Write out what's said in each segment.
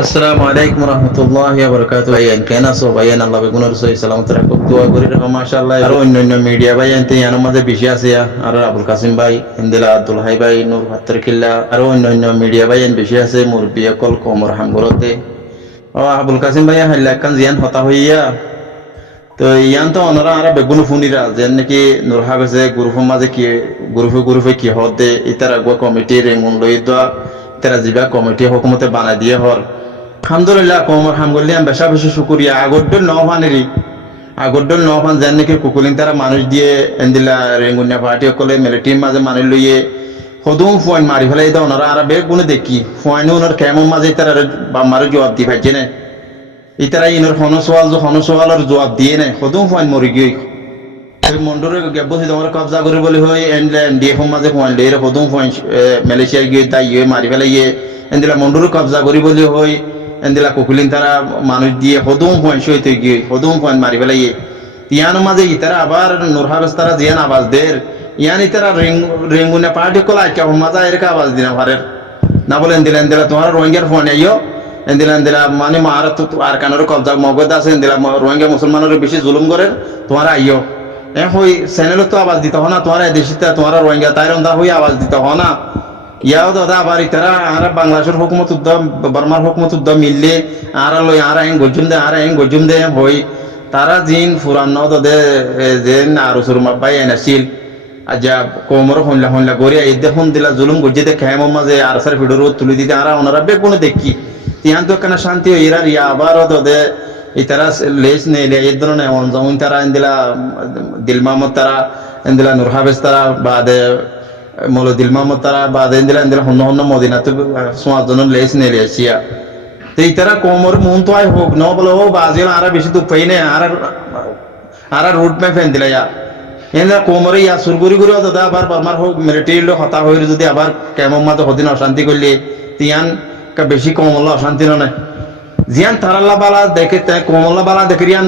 আসসালামু আলাইকুম রহমতুল্লাহি ওয়া বারাকাতুহু। ভাইয়ান কেন আছো ভাইয়ান? আল্লাহ বেগুনের সহি সালামত রাখো, দোয়া করি রাখো মাশাআল্লাহ। আর অন্যান্য মিডিয়া ভাইয়ান তে ইয়ার মাঝে বেশি আছে আর আবুল কাসিম ভাই, ইন্দিলা আব্দুল হাই ভাই, নূর ফাত্তার কিল্লা আর অন্যান্য মিডিয়া ভাইয়ান বেশি আছে মুরব্বী কল কোমর হামগরতে। ও আবুল কাসিম ভাইয়া হাইলা কান জিয়ান হতা হইয়া তো ইয়ান তো ওনারা আর বেগুন ফুনিরা যেন নাকি নূর হাবেছে গ্রুপের মাঝে কি গ্রুপে কি হতে ইতার আগুয়া কমিটি রেমুন লই দোয়া তারা জিবা কমিটি হুকুমতে বানাই দিয়ে হর আলহামদুলিল্লাহ কোমর হামগলিয়াম বেশা বেশি শুকুরিয়া আগড্ডল নহানেরি আগড্ডল নহান যেন নাকি কুকুলিন তারা মানুষ দিয়ে এন্দিলা রেঙ্গুনিয়া পার্টি সকলে মিলিটারির মাঝে মানুষ লইয়ে সদুম ফোন মারি ফেলাই দাও ওনারা আর বেগুনে দেখি ফোন ওনার কেমন মাঝে তারা বাম্মারে জবাব দি পাইছে না ইতারা ইনোর হনসওয়ালের জবাব দিয়ে নাই সদুম ফাইন মরি গিয়ে মন্ডরে বসে তোমার কবজা করে বলে হয় এনডিএফ মাঝে পয়েন্ট এর সদুম ফাইন মালয়েশিয়া গিয়ে তাই মারি ফেলাইয়ে এনদিলা মন্ডরে কবজা করি বলে হয় এনদিলা কুকুলিন তারা মানুষ দিয়ে সদুম ফাইন সইতে গিয়ে সদুম ফাইন মারি ফেলাইয়ে ইয়ান মাঝে ইতারা আবার নুরহাবেস তারা জিয়ান আওয়াজ দের ইয়ান ইতারা রেঙ্গুনে পার্টি কলা আইকা মাজা এরকা আওয়াজ দিনা ভারের না বলে এনদিলা তোমার রোহিঙ্গার ফোন আইও এন্দিলা মানে মারা তো আর কানোর কবজা মগদ আছে এন্দিলা রোহিঙ্গা মুসলমানের বেশি জুলুম করে তোমার আইও হই চ্যানেলও তো আওয়াজ দিতে হয় না তোমার দেশিতে তোমার রোহিঙ্গা তাই রন্ধা হই আওয়াজ দিতে হয় না ইয়াও দাদা আবার ইতারা আর বাংলাদেশের হুকুমত উদ্যম বর্মার হুকুমত উদ্যম মিললে আর লই আর আইন গজুম দে হই তারা জিন ফুরান্ন দে যেন আর সুরমা বাই আইনাছিল আজা কোমর হনলা গড়ি এই দেখুন দিলা জুলুম গজ্জে দেখে মাঝে আর সার ভিডিও তুলে দিতে আর ওনারা বেগুনে দেখি তিয়ান তো কেন শান্তি ইরা রিয়া আবার দে ইতারা লেস নেইলে এই ধরনের যেমন তারা ইন্দিলা দিল মাহমদ তারা ইন্দিলা নূর হাফেজ তারা বাদে মৌল দিল মাহমদ তারা বাদে ইন্দিলা হন্য মদিনা তো সমাজ জন লেস নেইলে আসিয়া তো ইতারা কোমর মন তো আই হোক ন বলে ও বাজিল আর বেশি দুঃখ পাই না আর রুট মে ফেন দিলা ইয়া এনরা কোমরে ইয়া সুরগুরি গুরি দাদা আবার বর্মার হোক মিলিটারি লোক হতা হইলে যদি আবার কেমন মাঝে হদিন অশান্তি করলে তিয়ান বেশি কমল্লা অশান্তি নয় জিয়ান তারাল্লা বালা দেখে কমল্লা বালা দেখে রিয়ান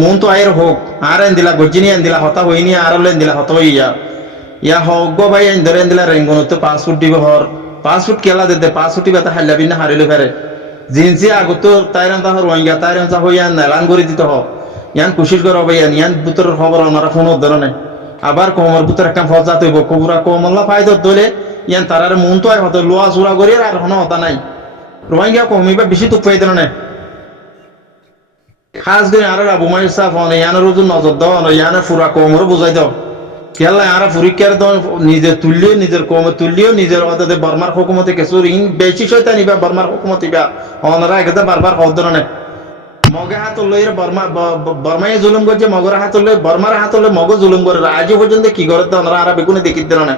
মন তো আয়ের হোক আর এন দিলা গজিনি এন দিলা হতা হইনি আর এন দিলা হতা হইয়া ইয়া হোক গো ভাই এন ধরে এন দিলা রেঙ্গন তো 5 ফুট দিব হর 5 ফুট কেলা দিতে 5 ফুটি বাতা হাইলা বিনা হারিলে ফেরে জিনসি আগত তাইরান তা হর ওয়াঙ্গা তাইরান তা হইয়া নালান করে দিতে হ ইয়ান কোশিশ করো ভাই ইয়ান বুতর খবর ওনারা ফোন ধরনে আবার কোমর বুতর একটা ফজা তৈব কবুরা কোমল্লা ফায়দা দলে ইয়ান তারার মন তো আয় হতো লোয়া চূড়া করি আর হন হতা নাই রোহিঙ্গা কমিবা বেশি তো ফায়দা নাই খাস করে আর আবু মাইর সাফ অনে ইয়ানের ওজন নজর দাও অনে ইয়ানে ফুরা কোমর বুঝাই দাও কেলা আর পরীক্ষার দাও নিজে তুললিও নিজের কোমর তুললিও নিজের অদাতে বর্মার হুকুমতে কিছু ঋণ বেশি শয়তানি বা বর্মার হুকুমতে বা অনরা একদা বারবার হদ ধরনে মগে হাত লইরে বর্মায় জুলুম করছে মগর হাত লই বর্মার হাত লই মগ জুলুম করে আজ পর্যন্ত কি করে ওনারা আর বেগুনে দেখি দিল না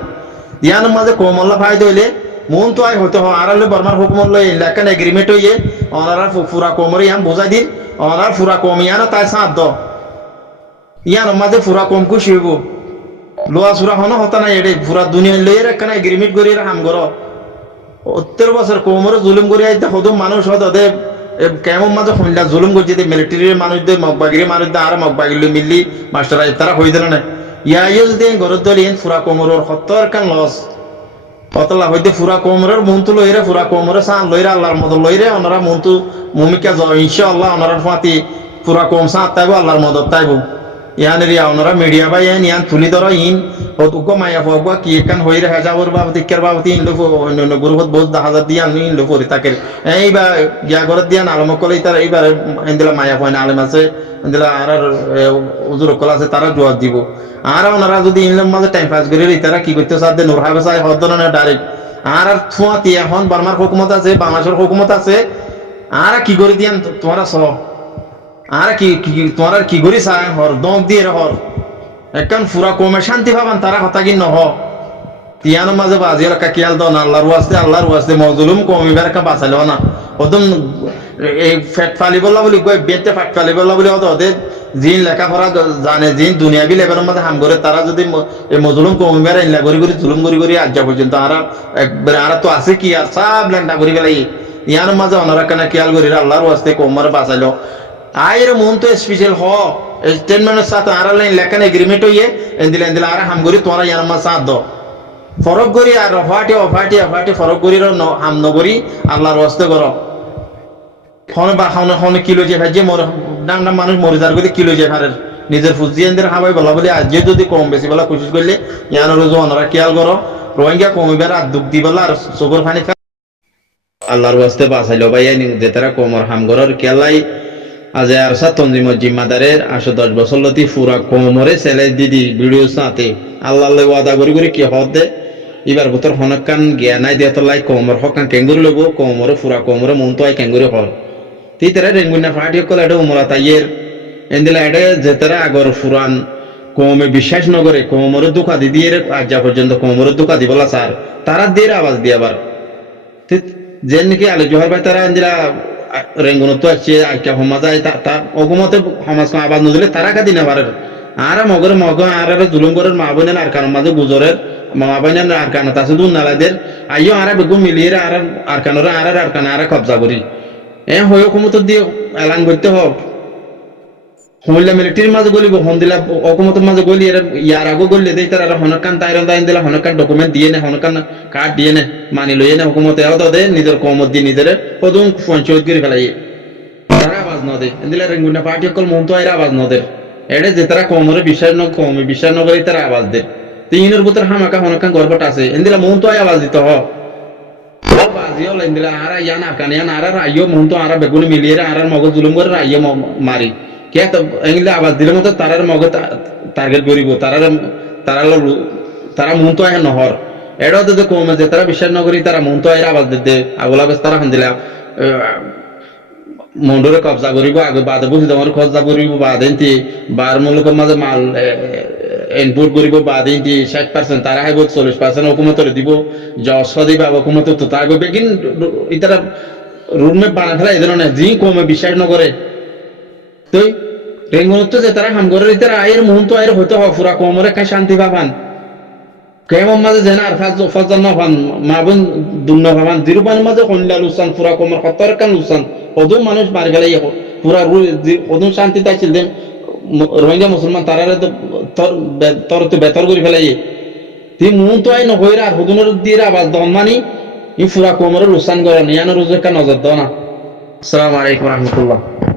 ইয়ানের মাঝে কোমল্লা ফায়দা হইলে মন তো আয় হতে হয় আর বর্মার হুকুমত লই লেখান এগ্রিমেন্ট হইয়ে ওনারা ফুরা কোমরে ইয়ান বোঝাই দিন ওনারা ফুরা কম ইয়ানা তাই সাথ দ ইয়ান মাঝে ফুরা কম খুশি হইব লোয়া সুরা হন হতা নাই এডে ফুরা দুনিয়া লই রেখান এগ্রিমেন্ট করি হাম করো 70 বছর কোমরে জুলুম করি আইতে হদম মানুষ হদে কেমন মাঝে হইলা জুলুম করছে মিলিটারির মানুষদের মগবাগিরি মানুষদের আর মগবাগিরি মিললি মাস্টার তারা হই দিল না ইয়া যদি ঘরের দলিন ফুরা কোমরের 70 কান লস কতলা হইতে ফুরা কোমরের মন্তু লইরে ফুরা কোমরে সান লইরে আল্লাহর মদদ লইরে ওনারা মন্তু মুমিকা জ ইনশাআল্লাহ ওনারা ফাতি ফুরা কোম সাত তাইবো আল্লাহর মদদ তাইবো ইয়ানের ইয়া ওনারা মিডিয়া বাই ইয়ান তুলি ধরো ইন হতুক মায়া ফগবা কি কান হইরে হাজাবর বাবতি কের বাবতি ইন লোক অন্য গ্রুপত বহুত হাজার দিয়া ইন লোক পরি তাকে এইবা গিয়া ঘরত দিয়া আলম কলাই তার এইবার এন্দিলা মায়া ফয়না আলেম আছে এন্দিলা আর উজুর কল আছে তারা জবাব দিব আর ওনারা যদি ইনলাম মাঝে টাইম পাস করে তারা কি করতে সাথে নূর হাফেজ আই হদ না ডাইরেক্ট আর থুয়াতি এখন বর্মার হুকুমত আছে বাংলাদেশের হুকুমত আছে আর কি করে দিয়ান তোমরা সহ আর কি তোমার কি করি চাই হর দম দিয়ে হর একখান ফুরা কমে শান্তি পাবান তারা কথা কি নহ তিয়ানো মাঝে বাজি এলাকা কিয়াল দাও না আল্লাহর ওয়াস্তে মজলুম কমিবার একটা বাঁচালেও না ওদম এই ফেট ফালি বললা বলি কই বেতে ফেট ফালি বললা বলি ওদের জিন লেখাপড়া জানে জিন দুনিয়াবি লেভেলের মধ্যে হাম করে তারা যদি এই মজলুম কমিবার ইল্লা করি জুলুম করি আজ্জা পর্যন্ত আর একবার আর তো আছে কি আর সব ল্যান্ডা করি গেলাই ইয়ার মাঝে ওনারা কেন খেয়াল করি আল্লাহর ওয়াস্তে কমার বাঁচাইলো আয়ের মন তো স্পেশাল হ স্টেটমেন্টের সাথে আর লাইন লেখান এগ্রিমেন্ট হইয়ে এন্দিলা আর হাম করি তোমরা ইয়ার মাঝে সাথ দাও ফরক করি আর অফাটি ফরক করি হাম নগরি আল্লাহর ওয়াস্তে করো হনে বা হনে কিলো যে ভাই যে নাম নাম মানুষ মরে যার গতি কিলো যে হারের নিজের ফুজিয়ানদের হাবাই বলা বলে আজকে যদি কম বেশি বলা কোশিশ করলে ইয়ানোর ওনারা খেয়াল করো রোহিঙ্গা কমিবার আর দুঃখ দি বলা আর চোখের পানি আল্লাহর ওয়াস্তে বাঁচাইলো ভাই যে তারা কোমর হামগরের খেলাই আজ আর সা তঞ্জিমত জিম্মাদারের 10 বছর লতি ফুরা কোমরে ছেলে দিদি ভিডিও সাথে আল্লাহ ওয়াদা করি করি কি হদ দে এবার ভোতর হনকান জ্ঞান নাই দিয়ে তোলাই কোমর হকান কেঙ্গুরি লব কোমরে ফুরা কোমরে মন তো আই কেঙ্গুরি হল তি তারা রেঙ্গুনা ফাটি কল এটা উমরা তাইয়ের এন্দিলা এটা যে তারা আগর ফুরান কোমে বিশ্বাস নগরে কোমরে দুঃখা দি দিয়ে আজ পর্যন্ত কোমরে দুঃখা দিবলা স্যার তারা দিয়ে আওয়াজ দিয়ে আবার যে নাকি আলো জোহর ভাই তারা এন্দিলা রেঙ্গুনত আসছে আইকা সমাজ আয় তা অগমতে সমাজ আবাদ নদিলে তারা কাদি না পারে আর মগর মগ আর জুলুম করে মা বোনের আর কারণ মাঝে গুজরের মা বোনের আর কান আছে দু নালাদের আইও আর বেগু মিলিয়ে আর কানরে আর কান আর কবজা করি হয়ে ক্ষমতা দিয়ে এলান করতে হোক হইলা মিলিটারির মাঝে গলিব হন্দিলা অকমতের মাঝে গলি এর ইয়ার আগো গলি দেই তারা হনকান তাইরন দাইন দিলা হনকান ডকুমেন্ট দিয়ে নে হনকান কার্ড দিয়ে নে মানি লইয়ে নে হুকুমতে আও দে নিজের কমত দিয়ে নিজের পদুম পঞ্চায়েত করে ফেলাই তারা আওয়াজ ন দে এন্দিলা রেঙ্গুনা পার্টি কল মন তো আইরা আওয়াজ ন দে এড়ে যে তারা কমরে বিশ্বাস ন করে তারা আওয়াজ দে তিনের ভিতর হামাকা হনকান গর্বট আছে এন্দিলা মন তো আওয়াজ দিতে হ বাজিও এন্দিলা আর ইয়ান আকান ইয়ান আর আইও মন তো আর বেগুনি মিলিয়ে আর মগজ জুলুম করে আইও মারি কে তো এগুলো আওয়াজ দিলে মতো তারার মগে টার্গেট করিব তারা মন তো আহে নহর এটাও তো কমে যে তারা বিশ্বাস নকরি তারা মন তো আহে আওয়াজ দিতে আগলা বেশ তারা হান্দিলা মন্ডরে কবজা করিব আগে বাদে বুঝি তোমার কবজা করিব বাদে বার মূলকের মাঝে মাল ইনপুট করিব বাদে 60% তারা হাইব 40% হুকুমতরে দিব জস দিব হুকুমত তো তার বেগিন ইতারা রুমে বানা ফেলা এই ধরনের জি কমে বিশ্বাস নকরে তুই রেঙ্গুনত যে তারা হামগরের ইতার আয়ের মন তো আয়ের হইতে হয় পুরা কোমরে কাই শান্তি পাবান কেমন মাঝে যেন আর ফাজান না পান মা বোন দুন্ন পাবান দিরুপান মাঝে কন্যা লুসান পুরা কোমর হত্তর কান লুসান কদম মানুষ মারি ফেলাই পুরা কদম শান্তি তাইছিল দেন রোহিঙ্গা মুসলমান তারা তোর তো বেতর করে ফেলাই তুই মন তো আই নহইরা আর হুদুনের দিয়ে আওয়াজ দন মানি ই পুরা কোমরে লুসান করে নিয়ানো রোজের কা নজর দাও না আসসালামু আলাইকুম রহমতুল্লাহ